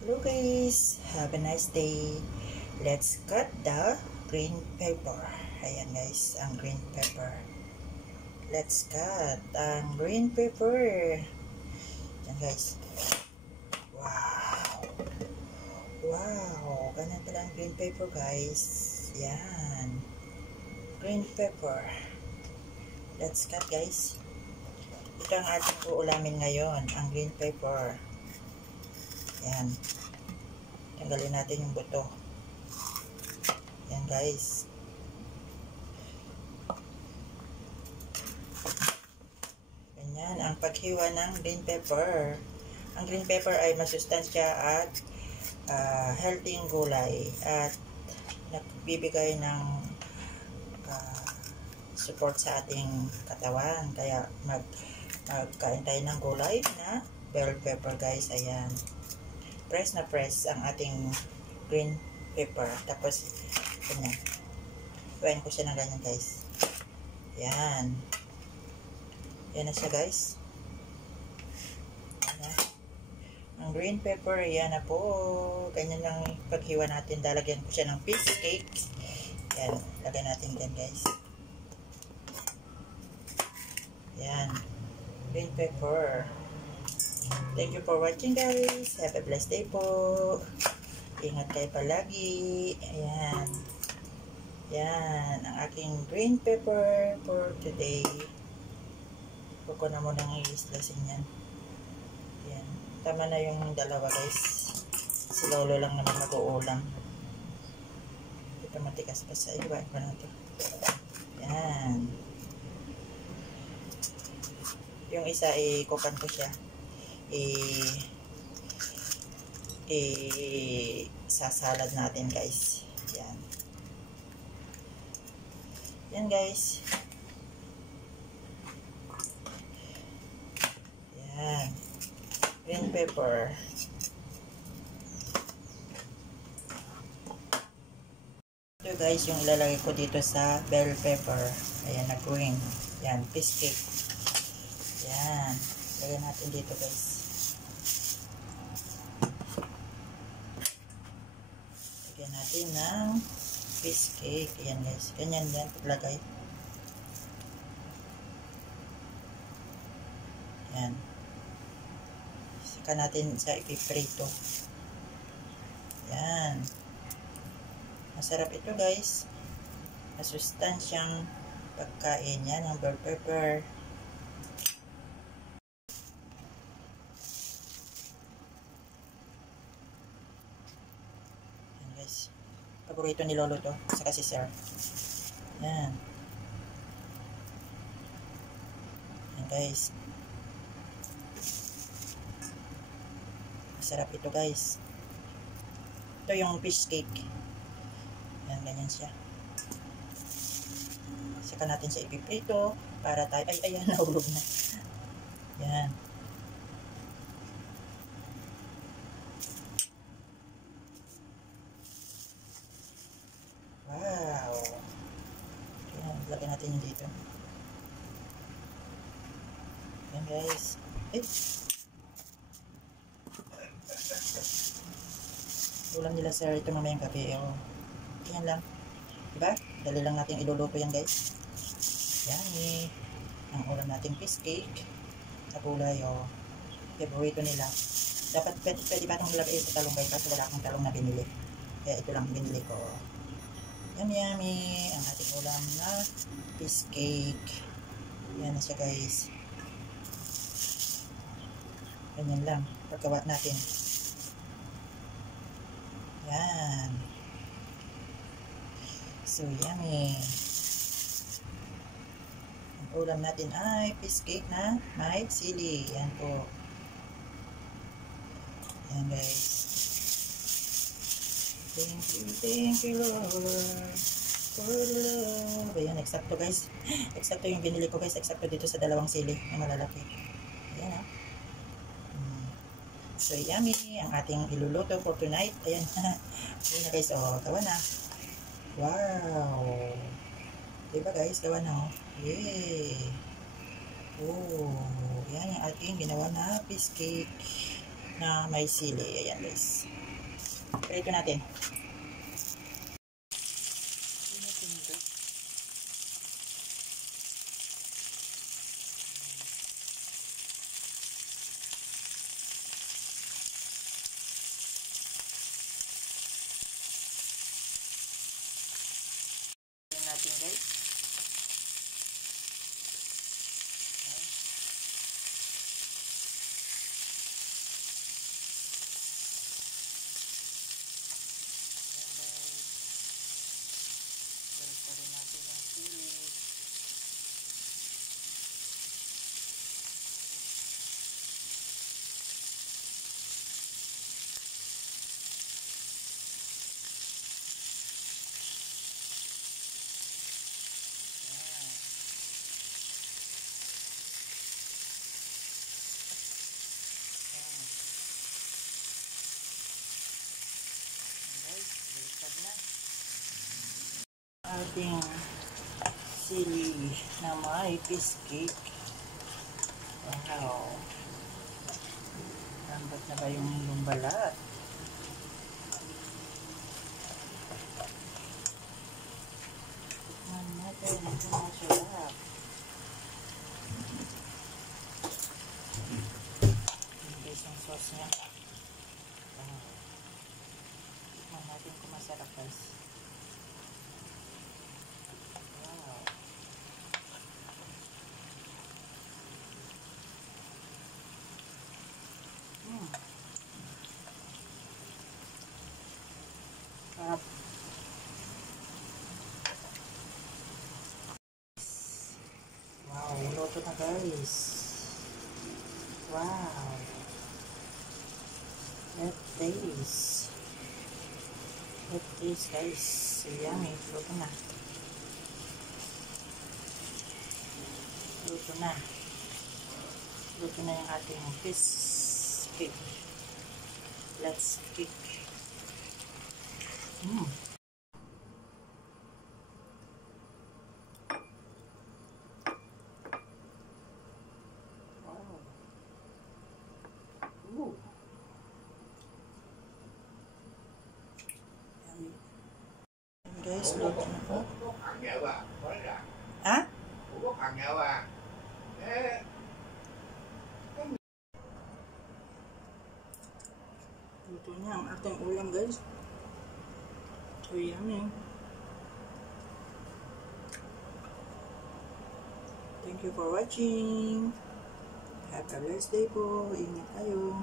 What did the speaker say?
Hello guys, have a nice day. Let's cut the green pepper. Ayan guys, ang green pepper. Let's cut ang green pepper. Ayan guys. Wow. Wow, ganun pala ang green pepper guys. Yan. Green pepper. Let's cut guys. Ito ang ating uulamin ngayon, ang green pepper. Yan. Tanggalin natin yung buto. Yan guys. Ganyan ang paghiwa ng green pepper. Ang green pepper ay masustansya at healthy gulay at nagbibigay ng support sa ating katawan. Kaya magkain tayo ng gulay na bell pepper guys. Ayan. Press na press ang ating green pepper. Tapos, ganyan. Iwain ko siya ng ganyan guys. Yan. Yan na siya guys. Yan. Ang green pepper, yan na po. Ganyan lang paghiwa natin. Dalagyan ko siya ng piece cake. Yan. Lagyan natin yan guys. Yan. Green pepper. Thank you for watching guys. Have a blessed day po. Ingat kayo palagi. Ayan. Yan. Ang aking green pepper for today. Huwag ko na munang i-slicing yan. Yan. Tama na yung dalawa guys. Si Lolo lang naman mag-uulam. Ito matikas pa sa iba. Iba na ito. Yan. Yung isa i-kukan ko siya. Sasalad natin guys. Yan. Yan guys. Yan. Green pepper. Ito guys yung ilalagay ko dito sa bell pepper. Ayan na green. Yan. Piece cake. Yan. Lagyan natin dito guys. Lagyan natin ng piece cake. Ayan guys. Ganyan yan paglagay. Yan. Saka natin sa ipiprito. Yan. Masarap ito guys. Masustansyang pagkain yan ng bell pepper. Paborito ni Lolo to. Saka si Sir. Yan. Yan guys. Masarap ito guys. Ito yung fish cake. Yan, ganyan siya. Saka natin siya ipiprito para tayo. Ay, ayan, nahulog na. Yan. Wow. Ayan, lagyan natin yung dito. Ayan guys. Eh. Ulam nila sir, ito mamayang gabi. Oh. Ayan lang. Diba? Dali lang natin iluluto yan guys. Yan eh. Ang ulam natin fish cake. Sa gulay oh. Favorito nila. Dapat pwede pa itong lagay sa talong guys kasi wala akong talong na binili. Kaya ito lang binili ko. Yummy yummy ang ating ulam na fish cake. Yan na siya guys. Ganyan lang paggawa natin. Yan. So yummy. Ang ulam natin ay fish cake na may sili. Yan po. Yan guys. Thank you Lord for love. Ayan, eksakto guys. Eksakto yung binili ko guys. Eksakto dito sa dalawang sili na malalaki. Ayan ha. So yummy ang ating iluluto for tonight. Ayan. Ayan na guys. Oh, gawa na. Wow. Diba guys? Gawa na oh. Yay. Oh. Yan yung ating ginawa na fish cake. na may sili. Ayan guys. Prito natin. Natin guys. Rin natin yung sili. Ating sili na may piece cake. Wow. Lambat na ba yung balat? Tikman natin ito masarap. Guys, ang sauce niya. Tikman natin kung masarap guys. Sarap. Wow, luto na guys. Wow. That taste. That taste guys. So yummy. Luto na. Luto na. Luto na yung ating piece cake. Let's cake. Wow. Ooh. Yummy. Guys, luto na po. Ha? Luto na ang ating ulam guys. So yummy. Thank you for watching. Have a blessed day po. Ingat kayo.